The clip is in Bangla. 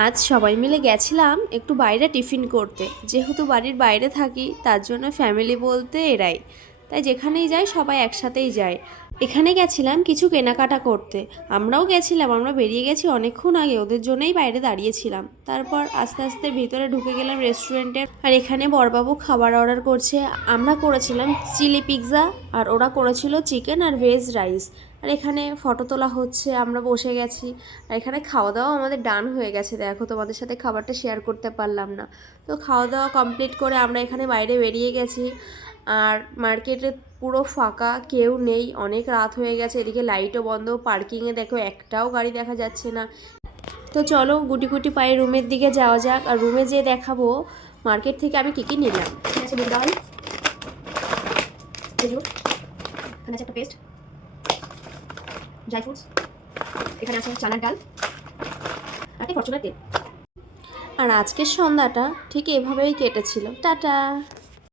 আজ সবাই মিলে গেছিলাম একটু বাইরে টিফিন করতে। যেহেতু বাড়ির বাইরে থাকি তার জন্য ফ্যামিলি বলতে এরাই, তাই যেখানেই যাই সবাই একসাথেই যায়। এখানে গেছিলাম কিছু কেনাকাটা করতে। আমরাও গেছিলাম, আমরা বেরিয়ে গেছি অনেকক্ষণ আগে, ওদের জন্যই বাইরে দাঁড়িয়েছিলাম। তারপর আস্তে আস্তে ভিতরে ঢুকে গেলাম রেস্টুরেন্টে। আর এখানে বড়বাবু খাবার অর্ডার করছে। আমরা করেছিলাম চিলি পিৎজা আর ওরা করেছিল চিকেন আর ভেজ রাইস। আর এখানে ফটো তোলা হচ্ছে, আমরা বসে গেছি। আর এখানে খাওয়া দাওয়া আমাদের ডান হয়ে গেছে, দেখো তোমাদের সাথে খাবারটা শেয়ার করতে পারলাম না। তো খাওয়া দাওয়া কমপ্লিট করে আমরা এখানে বাইরে বেরিয়ে গেছি। আর মার্কেটে পুরো ফাঁকা, কেউ নেই, অনেক রাত হয়ে গেছে। এদিকে লাইটও বন্ধ, পার্কিংয়ে দেখো একটাও গাড়ি দেখা যাচ্ছে না। তো চলো গুটি গুটি পায়ে রুমের দিকে যাওয়া যাক। আর রুমে যেয়ে দেখাবো মার্কেট থেকে আমি কী কী নিলাম। এখানে ডাল, খেজুর, এখানে আছে একটা পেস্ট, ড্রাই ফ্রুটস, এখানে আছে চানার ডাল আর ফরচুনার তেল। আর আজকের সন্ধ্যাটা ঠিক এভাবেই কেটেছিল। টাটা।